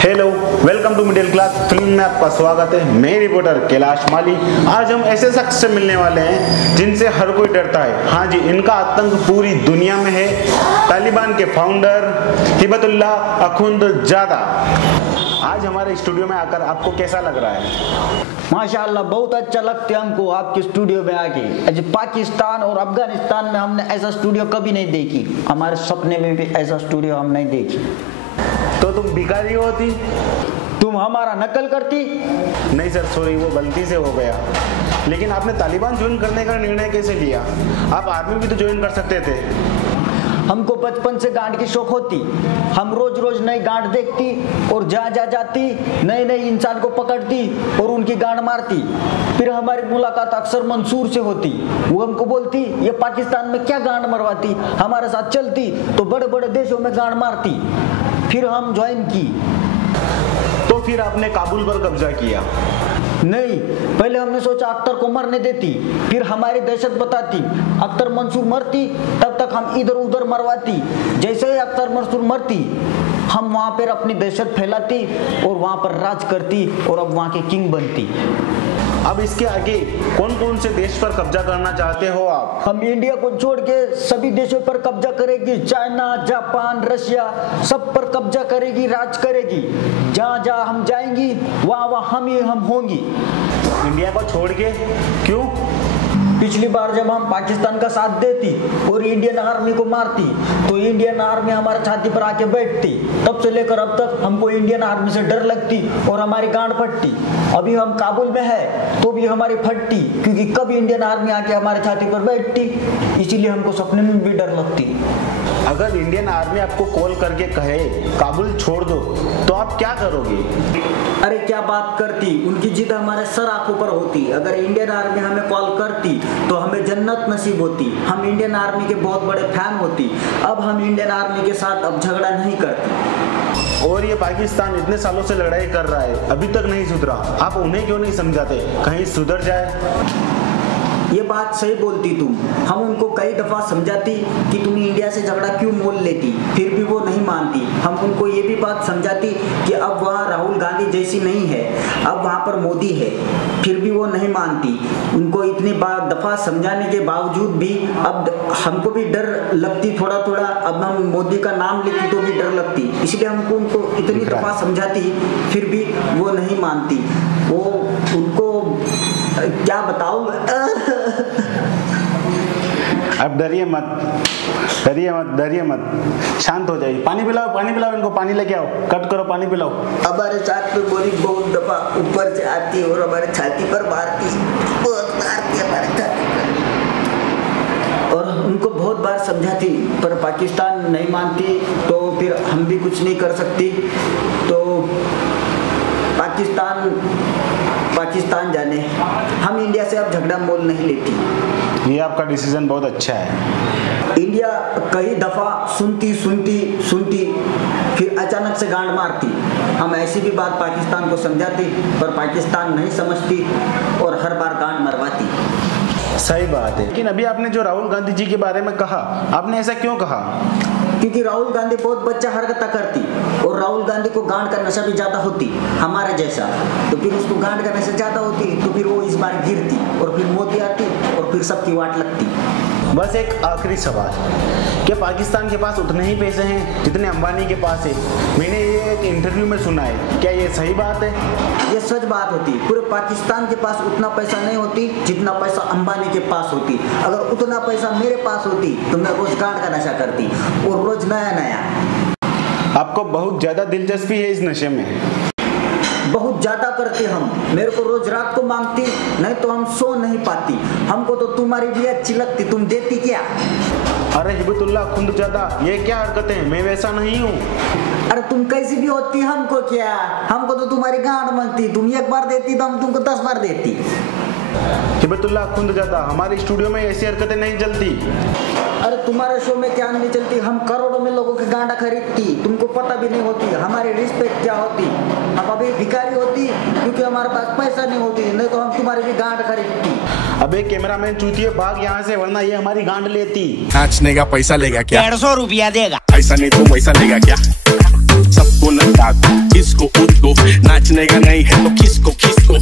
Hello, welcome to middle class film में आपका स्वागत है। मैं रिपोर्टर कैलाश माली। आज हम ऐसे शख्स से मिलने वाले हैं जिनसे हर कोई डरता है। हाँ जी, इनका आतंक पूरी दुनिया में है। तालिबान के फाउंडर हिबतुल्लाह अखुंदजादा। आज हमारे स्टूडियो में आकर आपको कैसा लग रहा है? माशाअल्लाह, बहुत अच्छा लगता है हमको आपके स्टूडियो में आके। आज पाकिस्तान और अफगानिस्तान में हमने ऐसा स्टूडियो कभी नहीं देखी, हमारे सपने में भी ऐसा स्टूडियो हम नहीं देखी। तो तुम भिखारी होती, तुम हमारा नकल करती। नहीं सर, सॉरी, वो गलती से हो गया। लेकिन आपने तालिबान ज्वाइन करने का निर्णय कैसे लिया? आप आर्मी भी तो ज्वाइन कर सकते थे। हमको बचपन से गांड की शौक होती। हम रोज रोज नई गांड देखती और जहाँ जाती नए नए इंसान को पकड़ती और उनकी गांड मारती। फिर हमारी मुलाकात अक्सर मंसूर से होती। वो हमको बोलती ये पाकिस्तान में क्या गांड मरवाती, हमारे साथ चलती तो बड़े बड़े देशों में गांड मारती। फिर हम ज्वाइन की। तो फिर आपने काबुल पर कब्जा किया? नहीं, पहले हमने सोचा अख्तर को मरने देती, फिर हमारी दहशत बताती। अख्तर मंसूर मरती तब तक हम इधर उधर मरवाती। जैसे ही अख्तर मंसूर मरती हम वहां पर अपनी दहशत फैलाती और वहां पर राज करती और अब वहां के किंग बनती। अब इसके आगे कौन कौन से देश पर कब्जा करना चाहते हो आप? हम इंडिया को छोड़ के सभी देशों पर कब्जा करेगी। चाइना, जापान, रशिया, सब पर कब्जा करेगी, राज करेगी। जहाँ जहाँ हम जाएंगी वहाँ वहाँ हम होंगी। इंडिया को छोड़ के क्यों? पिछली बार जब हम पाकिस्तान का साथ देती और इंडियन आर्मी को मारती तो इंडियन आर्मी हमारे छाती पर आके बैठती। तब से लेकर अब तक हमको इंडियन आर्मी से डर लगती और हमारी गांड फटती। अभी हम काबुल में है तो भी हमारी फटती, क्योंकि कब इंडियन आर्मी आके हमारे छाती पर बैठती, इसीलिए हमको सपने में भी डर लगती। अगर इंडियन आर्मी आपको कॉल करके कहे काबुल छोड़ दो तो आप क्या करोगे? अरे क्या बात करती, उनकी जिद हमारे सर आंखों पर होती। अगर इंडियन आर्मी हमें कॉल करती तो हमें जन्नत नसीब होती। हम इंडियन आर्मी के बहुत बड़े फैन होती। अब हम इंडियन आर्मी के साथ अब झगड़ा नहीं करते। और ये पाकिस्तान इतने सालों से लड़ाई कर रहा है, अभी तक नहीं सुधरा। आप उन्हें क्यों नहीं समझाते, कहीं सुधर जाए? ये बात सही बोलती तुम। हम उनको कई दफा समझाती कि तुम इंडिया से झगड़ा क्यों मोल लेती, फिर भी वो नहीं मानती। हम उनको ये भी बात समझाती कि अब वहाँ राहुल गांधी जैसी नहीं है, अब वहाँ पर मोदी है, फिर भी वो नहीं मानती। उनको इतनी बार दफा समझाने के बावजूद भी अब हमको भी डर लगती थोड़ा थोड़ा। अब हम मोदी का नाम लेती तो भी डर लगती, इसलिए हमको उनको इतनी दफा समझाती फिर भी वो नहीं मानती। वो उनको क्या बताऊं। अब डरिए मत, डरिए मत, डरिए मत, शांत हो जाइए। पानी पिलाओ, पानी पिलाओ इनको, पानी लेके आओ, कट करो, पानी पिलाओ। हमारे साथ में गोली बहुत दफा ऊपर से आती और हमारे छाती पर मारती, बहुत मारती हमारे छाती पर। और उनको बहुत बार समझाती पर पाकिस्तान नहीं मानती, तो फिर हम भी कुछ नहीं कर सकती। तो पाकिस्तान जाने, हम इंडिया से अब झगड़ा मोल नहीं लेती। ये आपका डिसीजन बहुत अच्छा है। इंडिया कई दफा सुनती फिर अचानक से गांड मारती। हम ऐसी भी बात पाकिस्तान को समझाती पर पाकिस्तान नहीं समझती और हर बार गांड मरवाती। सही बात है। लेकिन अभी आपने जो राहुल गांधी जी के बारे में कहा, आपने ऐसा क्यों कहा? क्योंकि राहुल गांधी बहुत बच्चा हरकत करती और राहुल गांधी को गांड का नशा भी ज्यादा होती हमारे जैसा। तो फिर उसको गांड का नशा ज्यादा होती तो फिर वो इस बार गिरती और फिर मोदी आती और फिर सबकी वाट लगती। बस एक आखिरी सवाल, क्या पाकिस्तान के पास उतने ही पैसे हैं जितने अंबानी के पास है? मैंने ये एक इंटरव्यू में सुना है, क्या ये सही बात है? ये सच बात होती। पूरे पाकिस्तान के पास उतना पैसा नहीं होती जितना पैसा अंबानी के पास होती। अगर उतना पैसा मेरे पास होती तो मैं रोज गांड का नशा करती और रोज नया नया। आपको बहुत ज्यादा दिलचस्पी है इस नशे में? बहुत ज्यादा करते हम। मेरे को रोज रात को मांगती, नहीं तो हम सो नहीं पाती। हमको तो तुम्हारी भी अच्छी लगती, तुम देती क्या? अरे हिबतुल्लाह अखुंदजादा, ये क्या हरकतें हैं? मैं वैसा नहीं हूँ। अरे तुम कैसी भी होती, हमको क्या? हमको तो तुम्हारी गांड मांगती, तुम एक बार देती तो हम तुमको 10 बार देती। हिबतुल्लाह अखुंदजादा, हमारे स्टूडियो में ऐसी हरकतें नहीं चलती। अरे तुम्हारे शो में क्या नहीं चलती? हम करोड़ों में लोगों की गांडा खरीदती, तुमको पता भी नहीं होती हमारी रिस्पेक्ट क्या होती। हम अभी भिखारी होती क्योंकि हमारे पास पैसा नहीं होती, नहीं तो हम तुम्हारी भी गांड खरीदती। अबे कैमरामैन चूतिए, भाग यहाँ से, वरना ये हमारी गांड लेती। नाचने का पैसा लेगा क्या? 150 रुपया देगा। ऐसा नहीं तो पैसा लेगा क्या? सबको न ताको, इसको उसको नाचने का नहीं है तो किसको किसको